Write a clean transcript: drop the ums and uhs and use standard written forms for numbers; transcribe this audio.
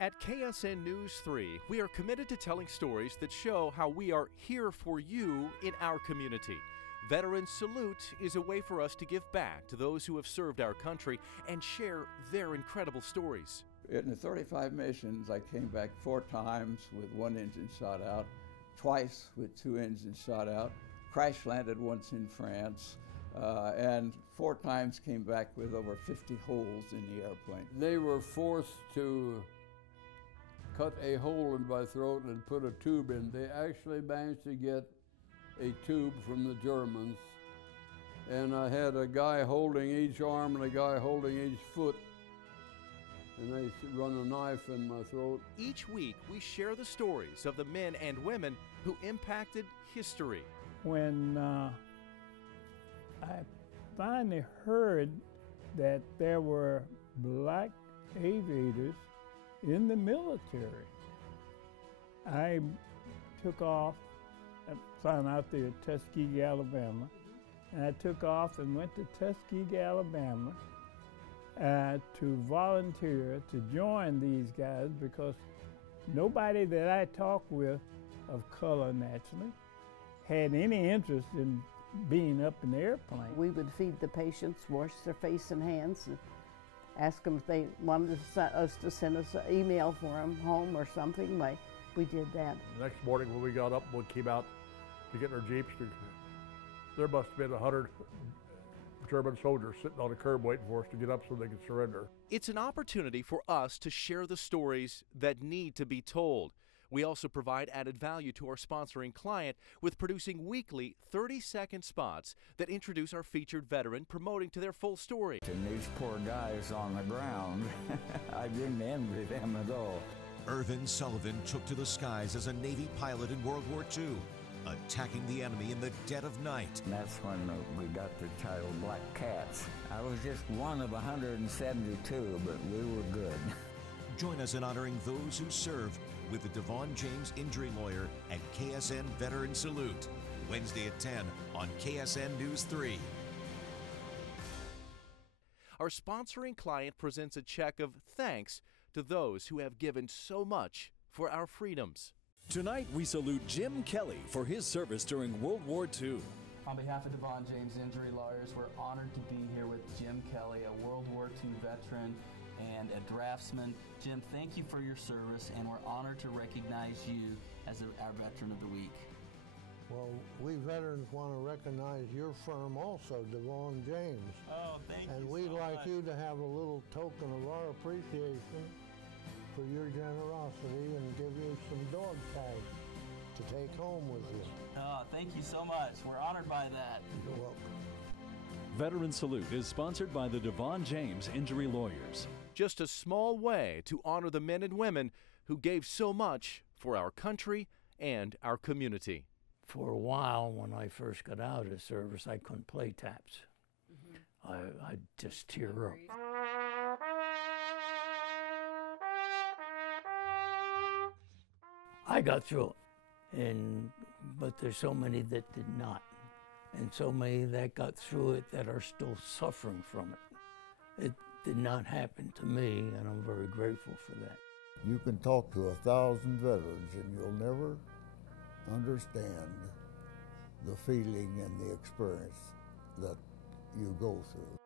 At KSN News 3, we are committed to telling stories that show how we are here for you in our community. Veteran Salute is a way for us to give back to those who have served our country and share their incredible stories. In the 35 missions, I came back 4 times with 1 engine shot out, twice with 2 engines shot out, crash landed once in France, and 4 times came back with over 50 holes in the airplane. They were forced to cut a hole in my throat and put a tube in. They actually managed to get a tube from the Germans, and I had a guy holding each arm and a guy holding each foot, and they run a knife in my throat. Each week, we share the stories of the men and women who impacted history. When I finally heard that there were black aviators in the military, I took off. I found out they were at Tuskegee, Alabama, and I took off and went to Tuskegee, Alabama to volunteer to join these guys, because nobody that I talked with, of color naturally, had any interest in being up in the airplane. We would feed the patients, wash their face and hands, and ask them if they wanted us to send us an email for them home or something. We did that. The next morning when we got up, we came out to get in our Jeeps. There must have been 100 German soldiers sitting on a curb waiting for us to get up so they could surrender. It's an opportunity for us to share the stories that need to be told. We also provide added value to our sponsoring client with producing weekly 30-second spots that introduce our featured veteran, promoting to their full story. And these poor guys on the ground, I didn't envy them at all. Irvin Sullivan took to the skies as a Navy pilot in World War II, attacking the enemy in the dead of night. And that's when we got the title Black Cats. I was just one of 172, but we were good. Join us in honoring those who served with the Devon James Injury Lawyer and KSN Veteran Salute, Wednesday at 10 on KSN News 3. Our sponsoring client presents a check of thanks to those who have given so much for our freedoms. Tonight, we salute Jim Kelly for his service during World War II. On behalf of Devon James Injury Lawyers, we're honored to be here with Jim Kelly, a World War II veteran and a draftsman. Jim, thank you for your service, and we're honored to recognize you as our Veteran of the Week. Well, we veterans want to recognize your firm also, Devon James. Oh, thank you. And we'd like you to have a little token of our appreciation for your generosity and give you some dog tags to take home with you. Oh, thank you so much. We're honored by that. You're welcome. Veteran Salute is sponsored by the Devon James Injury Lawyers. Just a small way to honor the men and women who gave so much for our country and our community. For a while, when I first got out of service, I couldn't play taps. I'd just tear up. I got through it, but there's so many that did not, and so many that got through it that are still suffering from it. It did not happen to me, and I'm very grateful for that. You can talk to 1,000 veterans and you'll never understand the feeling and the experience that you go through.